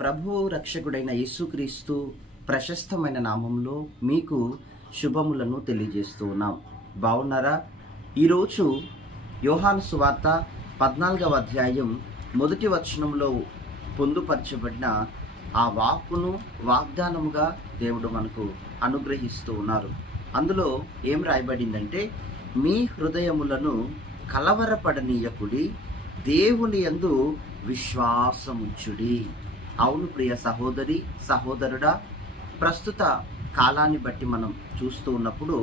ప్రభు రక్షకుడైన యేసుక్రీస్తు ప్రశస్తమైన నామంలో మీకు శుభములను తెలియజేస్తూ ఉన్నాం. బాగున్నారా? ఈరోజు యోహాను సువార్త 14వ అధ్యాయం 1వ వచనంలో పొందుపరచబడిన ఆ వాక్కును వాగ్దానముగా దేవుడు మనకు అనుగ్రహిస్తూ ఉన్నారు. అందులో ఏం రాయబడిందంటే, మీ హృదయములను కలవరపడనీయకుడి, దేవుని యందు విశ్వాసముంచుడి. అవును ప్రియ సహోదరి సహోదరుడా, ప్రస్తుత కాలాన్ని బట్టి మనం చూస్తూ ఉన్నప్పుడు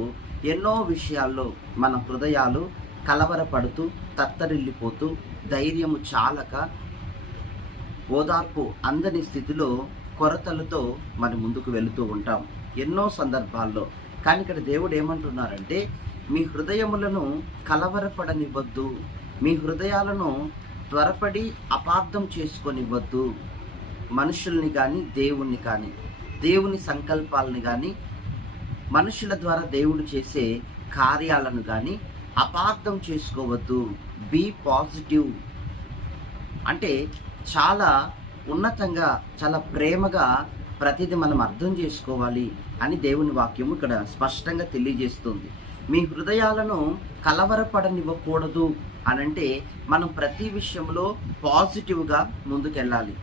ఎన్నో విషయాల్లో మన హృదయాలు కలవరపడుతూ తత్తరిల్లిపోతూ ధైర్యము చాలక ఓదార్పు అందని స్థితిలో కొరతలతో మనం ముందుకు వెళుతూ ఉంటాం ఎన్నో సందర్భాల్లో. కానీ ఇక్కడ దేవుడు ఏమంటున్నారంటే, మీ హృదయములను కలవరపడనివ్వద్దు, మీ హృదయాలను త్వరపడి అపార్థం చేసుకొనివ్వద్దు. మనుషుల్ని కానీ దేవుణ్ణి కానీ దేవుని సంకల్పాలను కానీ మనుషుల ద్వారా దేవుడు చేసే కార్యాలను కానీ అపార్థం చేసుకోవద్దు. బీ పాజిటివ్ అంటే చాలా ఉన్నతంగా, చాలా ప్రేమగా ప్రతిదీ మనం అర్థం చేసుకోవాలి అని దేవుని వాక్యము ఇక్కడ స్పష్టంగా తెలియజేస్తుంది. మీ హృదయాలను కలవరపడనివ్వకూడదు అనంటే మనం ప్రతి విషయంలో పాజిటివ్గా ముందుకెళ్ళాలి.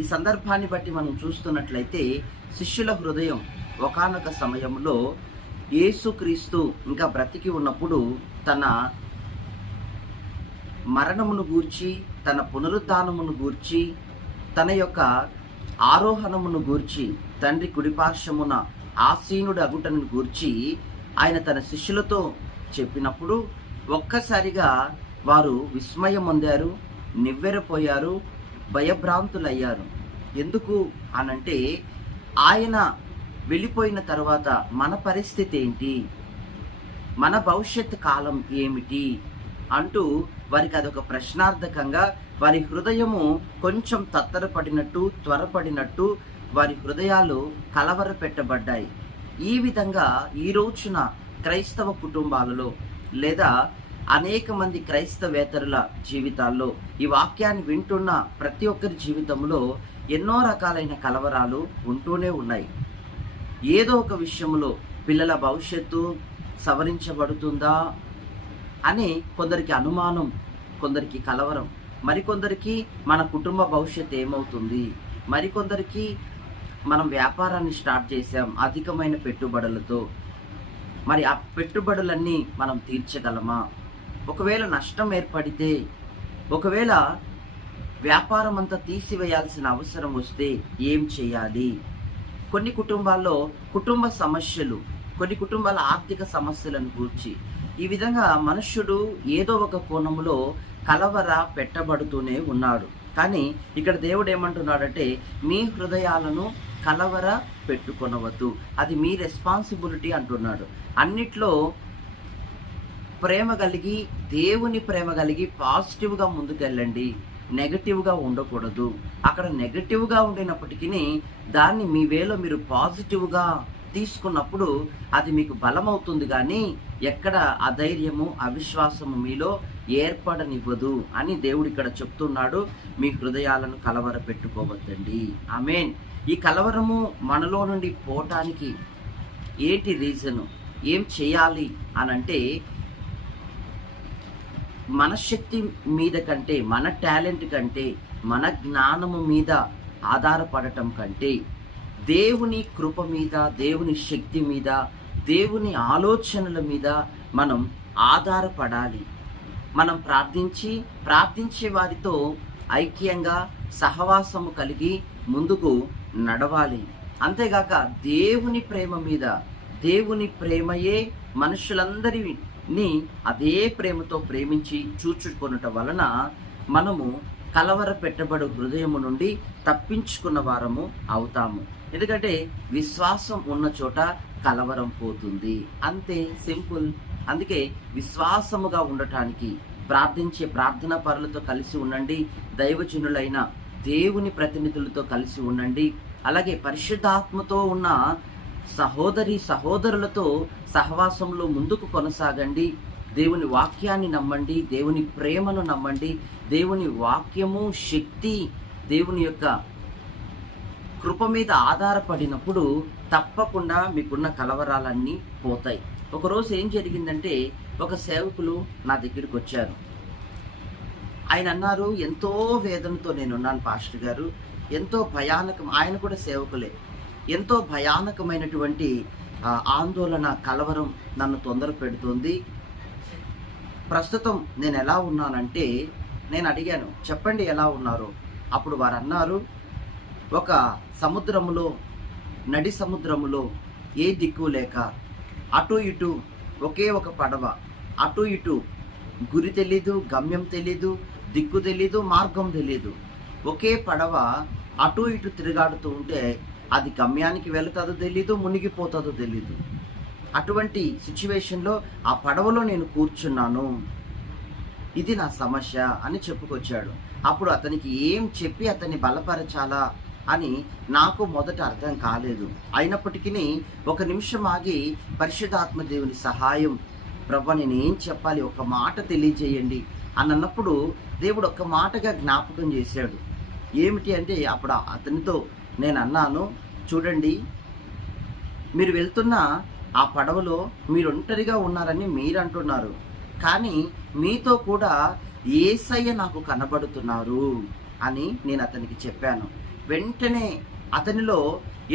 ఈ సందర్భాన్ని బట్టి మనం చూస్తున్నట్లయితే శిష్యుల హృదయం ఒకానొక సమయంలో యేసుక్రీస్తు ఇంకా బ్రతికి ఉన్నప్పుడు తన మరణమును గూర్చి, తన పునరుద్ధానమును గూర్చి, తన యొక్క ఆరోహణమును గూర్చి, తండ్రి కుడిపార్శ్వమున ఆసీనుడు అగుటను గూర్చి ఆయన తన శిష్యులతో చెప్పినప్పుడు ఒక్కసారిగా వారు విస్మయం పొందారు, నివ్వెరపోయారు, భయభ్రాంతులయ్యారు. ఎందుకు అనంటే, ఆయన వెళ్ళిపోయిన తర్వాత మన పరిస్థితి ఏంటి, మన భవిష్యత్ కాలం ఏమిటి అంటూ వారికి అదొక ప్రశ్నార్థకంగా వారి హృదయము కొంచెం తత్తరపడినట్టు, త్వరపడినట్టు వారి హృదయాలు కలవర పెట్టబడ్డాయి. ఈ విధంగా ఈ రోజున క్రైస్తవ కుటుంబాలలో లేదా అనేక మంది క్రైస్తవేతరుల జీవితాల్లో ఈ వాక్యాన్ని వింటున్న ప్రతి ఒక్కరి జీవితంలో ఎన్నో రకాలైన కలవరాలు ఉంటూనే ఉన్నాయి. ఏదో ఒక విషయంలో పిల్లల భవిష్యత్తు సవరించబడుతుందా అని కొందరికి అనుమానం, కొందరికి కలవరం, మరికొందరికి మన కుటుంబ భవిష్యత్తు ఏమవుతుంది, మరికొందరికి మనం వ్యాపారాన్ని స్టార్ట్ చేసాం అధికమైన పెట్టుబడులతో, మరి ఆ పెట్టుబడులన్నీ మనం తీర్చగలమా, ఒకవేళ నష్టం ఏర్పడితే, ఒకవేళ వ్యాపారం అంతా తీసివేయాల్సిన అవసరం వస్తే ఏం చేయాలి. కొన్ని కుటుంబాల్లో కుటుంబ సమస్యలు, కొన్ని కుటుంబాల ఆర్థిక సమస్యలను గూర్చి ఈ విధంగా మనుష్యుడు ఏదో ఒక కోణంలో కలవర పెట్టబడుతూనే ఉన్నాడు. కానీ ఇక్కడ దేవుడు ఏమంటున్నాడంటే, మీ హృదయాలను కలవర పెట్టుకొనవద్దు, అది మీ రెస్పాన్సిబిలిటీ అంటున్నాడు. అన్నిట్లో ప్రేమ కలిగి, దేవుని ప్రేమ కలిగి పాజిటివ్గా ముందుకెళ్ళండి, నెగటివ్గా ఉండకూడదు. అక్కడ నెగటివ్గా ఉండినప్పటికీ దాన్ని మీ వేలో మీరు పాజిటివ్గా తీసుకున్నప్పుడు అది మీకు బలమవుతుంది, కానీ ఎక్కడ అధైర్యము, అవిశ్వాసము మీలో ఏర్పడనివ్వదు అని దేవుడు ఇక్కడ చెప్తున్నాడు. మీ హృదయాలను కలవర పెట్టుకోవద్దండి. ఆమేన్. ఈ కలవరము మనలో నుండి పోవటానికి ఏంటి రీజను, ఏం చేయాలి అనంటే, మన శక్తి మీద కంటే, మన టాలెంట్ కంటే, మన జ్ఞానము మీద ఆధారపడటం కంటే దేవుని కృప మీద, దేవుని శక్తి మీద, దేవుని ఆలోచనల మీద మనం ఆధారపడాలి. మనం ప్రార్థించే వారితో ఐక్యంగా సహవాసము కలిగి ముందుకు నడవాలి. అంతేగాక దేవుని ప్రేమ మీద, దేవుని ప్రేమయే మనుషులందరినీ అదే ప్రేమతో ప్రేమించి చూచుకొనుట వలన మనము కలవర పెట్టబడు హృదయము నుండి తప్పించుకున్న వారము అవుతాము. ఎందుకంటే విశ్వాసం ఉన్న చోట కలవరం పోతుంది, అంతే సింపుల్. అందుకే విశ్వాసముగా ఉండటానికి ప్రార్థించే ప్రార్థనా పరులతో కలిసి ఉండండి, దైవజనులైన దేవుని ప్రతినిధులతో కలిసి ఉండండి, అలాగే పరిశుద్ధాత్మతో ఉన్న సహోదరులతో సహవాసంలో ముందుకు కొనసాగండి. దేవుని వాక్యాన్ని నమ్మండి, దేవుని ప్రేమను నమ్మండి. దేవుని వాక్యము శక్తి, దేవుని యొక్క కృప మీద ఆధారపడినప్పుడు తప్పకుండా మీకున్న కలవరాలన్నీ పోతాయి. ఒకరోజు ఏం జరిగిందంటే, ఒక సేవకులు నా దగ్గరికి వచ్చారు. ఆయన అన్నారు, ఎంతో వేదనతో నేనున్నాను పాస్టర్ గారు, ఎంతో భయానకం. ఆయన కూడా సేవకులే. ఎంతో భయానకమైనటువంటి ఆందోళన, కలవరం నన్ను తొందర పెడుతుంది. ప్రస్తుతం నేను ఎలా ఉన్నానంటే, నేను అడిగాను, చెప్పండి ఎలా ఉన్నారు? అప్పుడు వారు అన్నారు, ఒక సముద్రములో, నడి సముద్రములో ఏ దిక్కు లేక, అటు ఇటు ఒకే ఒక పడవ, అటు ఇటు గురి తెలీదు, గమ్యం తెలీదు, దిక్కు తెలీదు, మార్గం తెలీదు. ఒకే పడవ అటు ఇటు తిరుగాడుతూ ఉంటే అది గమ్యానికి వెళుతుందో తెలీదు, మునిగిపోతుందో తెలీదు. అటువంటి సిచ్యువేషన్లో ఆ పడవలో నేను కూర్చున్నాను, ఇది నా సమస్య అని చెప్పుకొచ్చాడు. అప్పుడు అతనికి ఏం చెప్పి అతన్ని బలపరచాలా అని నాకు మొదట అర్థం కాలేదు. అయినప్పటికీ ఒక నిమిషం ఆగి, పరిశుద్ధాత్మ దేవుని సహాయం, ప్రభు నేను ఏం చెప్పాలి, ఒక మాట తెలియజేయండి అని అన్నప్పుడు దేవుడు ఒక మాటగా జ్ఞాపకం చేశాడు. ఏమిటి అంటే, అప్పుడు అతనితో నేను అన్నాను, చూడండి, మీరు వెళ్తున్న ఆ పడవలో మీరు ఒంటరిగా ఉన్నారని మీరు అంటున్నారు, కానీ మీతో కూడా యేసయ్య నాకు కనబడుతున్నారు అని నేను అతనికి చెప్పాను. వెంటనే అతనిలో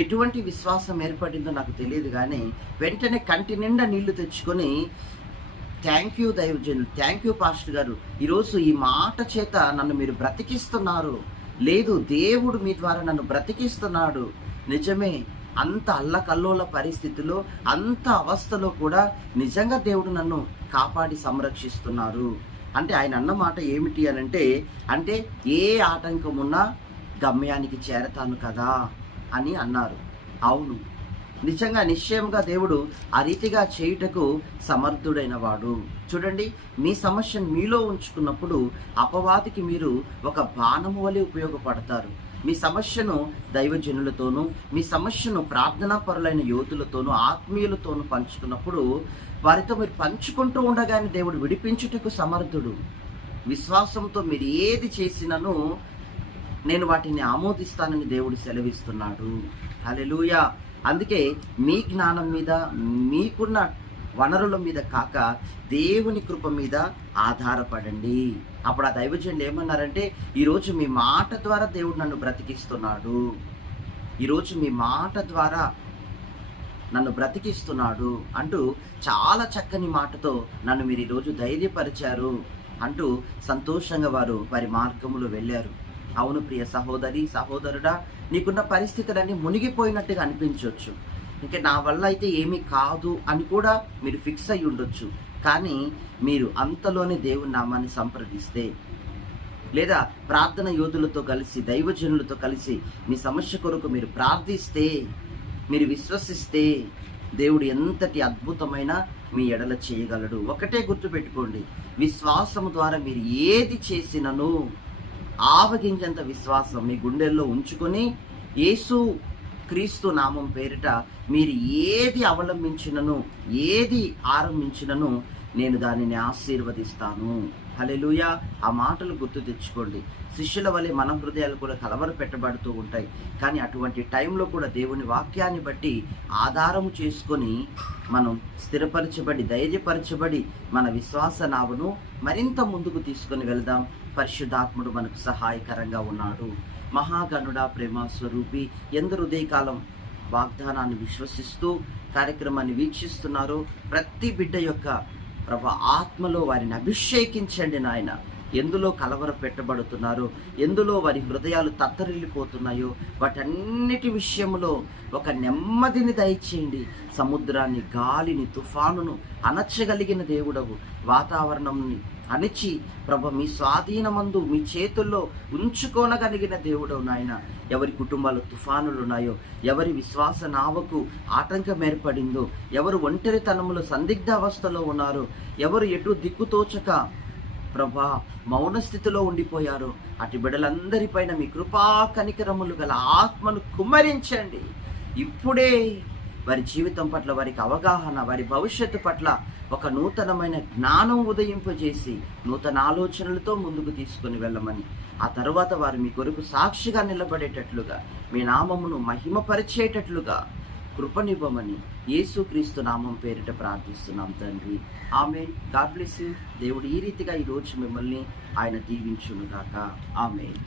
ఎటువంటి విశ్వాసం ఏర్పడిందో నాకు తెలియదు, కానీ వెంటనే కంటి నిండా నీళ్లు తెచ్చుకొని, థ్యాంక్ యూ దైవజనులు, థ్యాంక్ యూ పాస్టర్ గారు, ఈరోజు ఈ మాట చేత నన్ను మీరు బ్రతికిస్తున్నారు. లేదు, దేవుడు మీ ద్వారా నన్ను బ్రతికిస్తున్నాడు. నిజమే, అంత అల్లకల్లోల పరిస్థితిలో, అంత అవస్థలో కూడా నిజంగా దేవుడు నన్ను కాపాడి సంరక్షిస్తున్నారు. అంటే ఆయన అన్న మాట ఏమిటి అంటే ఏ ఆటంకం ఉన్నా గమ్యానికి చేరతాను కదా అని అన్నారు. అవును, నిజంగా నిశ్చయంగా దేవుడు ఆ రీతిగా చేయుటకు సమర్థుడైన వాడు. చూడండి, మీ సమస్యను మీలో ఉంచుకున్నప్పుడు అపవాదికి మీరు ఒక బాణము వలె ఉపయోగపడతారు. మీ సమస్యను దైవజనులతోనూ, మీ సమస్యను ప్రార్థనా పరులైన యోధులతోనూ, ఆత్మీయులతోనూ పంచుకున్నప్పుడు వారితో మీరు పంచుకుంటూ ఉండగానే దేవుడు విడిపించుటకు సమర్థుడు. విశ్వాసంతో మీరు ఏది చేసినను నేను వాటిని ఆమోదిస్తానని దేవుడు సెలవిస్తున్నాడు. హల్లెలూయా. అందుకే మీ జ్ఞానం మీద, మీకున్న వనరుల మీద కాక దేవుని కృప మీద ఆధారపడండి. అప్పుడు ఆ దైవజనులు ఏమన్నారంటే, ఈరోజు మీ మాట ద్వారా దేవుడు నన్ను బ్రతికిస్తున్నాడు, ఈరోజు మీ మాట ద్వారా నన్ను బ్రతికిస్తున్నాడు అంటూ చాలా చక్కని మాటతో నన్ను మీరు ఈరోజు ధైర్యపరిచారు అంటూ సంతోషంగా వారి మార్గములో వెళ్ళారు. అవును ప్రియ సహోదరి, సహోదరుడా, నీకున్న పరిస్థితులన్నీ మునిగిపోయినట్టుగా అనిపించవచ్చు. ఇంకా నా వల్ల అయితే ఏమీ కాదు అని కూడా మీరు ఫిక్స్ అయి ఉండొచ్చు. కానీ మీరు అంతలోనే దేవుని నామాన్ని సంప్రదిస్తే, లేదా ప్రార్థన యోధులతో కలిసి, దైవజనులతో కలిసి మీ సమస్య కొరకు మీరు ప్రార్థిస్తే, మీరు విశ్వసిస్తే, దేవుడు ఎంతటి అద్భుతమైన మీ ఎడల చేయగలడు. ఒకటే గుర్తుపెట్టుకోండి, విశ్వాసము ద్వారా మీరు ఏది చేసినను ఆవగించేంత విశ్వాసం మీ గుండెల్లో ఉంచుకొని, యేసు క్రీస్తు నామం పేరిట మీరు ఏది అవలంబించినను, ఏది ఆరంభించినను నేను దానిని ఆశీర్వదిస్తాను. హల్లెలూయా. ఆ మాటలు గుర్తు తెచ్చుకోండి. శిష్యుల వలె మన హృదయాలు కూడా కలవర పెట్టబడుతూ ఉంటాయి. కానీ అటువంటి టైంలో కూడా దేవుని వాక్యాన్ని బట్టి ఆధారము చేసుకొని మనం స్థిరపరచబడి, ధైర్యపరచబడి మన విశ్వాస నావను మరింత ముందుకు తీసుకొని వెళ్దాం. పరిశుద్ధాత్ముడు మనకు సహాయకరంగా ఉన్నాడు. మహాగణుడా, ప్రేమ స్వరూపి, ఎందరు ఉదయకాలం వాగ్దానాన్ని విశ్వసిస్తూ కార్యక్రమాన్ని వీక్షిస్తున్నారు, ప్రతి బిడ్డ యొక్క ప్రభు ఆత్మలో వారిని అభిషేకించండి నాయన. ఎందులో కలవర పెట్టబడుతున్నారో, ఎందులో వారి హృదయాలు తత్తరిల్లిపోతున్నాయో వాటన్నిటి విషయంలో ఒక నెమ్మదిని దయచేయండి. సముద్రాన్ని, గాలిని, తుఫానును అణచగలిగిన దేవుడవు, వాతావరణంని అణిచి ప్రభు మీ స్వాధీనమందు మీ చేతుల్లో ఉంచుకోనగలిగిన దేవుడవు నాయన. ఎవరి కుటుంబాలు తుఫానులు ఉన్నాయో, ఎవరి విశ్వాస నావకు ఆటంకం ఏర్పడిందో, ఎవరు ఒంటరితనములో సందిగ్ధ అవస్థలో ఉన్నారో, ఎవరు ఎటు దిక్కుతోచక ప్రభా మౌన స్థితిలో ఉండిపోయారో, అటు బిడ్డలందరిపైన మీ కృపా కనికరములు గల ఆత్మను కుమ్మరించండి. ఇప్పుడే వారి జీవితం పట్ల వారికి అవగాహన, వారి భవిష్యత్తు పట్ల ఒక నూతనమైన జ్ఞానం ఉదయింపజేసి నూతన ఆలోచనలతో ముందుకు తీసుకొని వెళ్ళమని, ఆ తర్వాత వారు మీ కొరకు సాక్షిగా నిలబడేటట్లుగా, మీ నామమును మహిమపరిచేటట్లుగా కృపనివ్వమని యేసుక్రీస్తు నామం పేరిట ప్రార్థిస్తున్నాం తండ్రి. ఆమేన్. God bless you. దేవుడు ఈ రీతిగా ఈరోజు మిమ్మల్ని ఆయన దీవించునుగాక. ఆమేన్.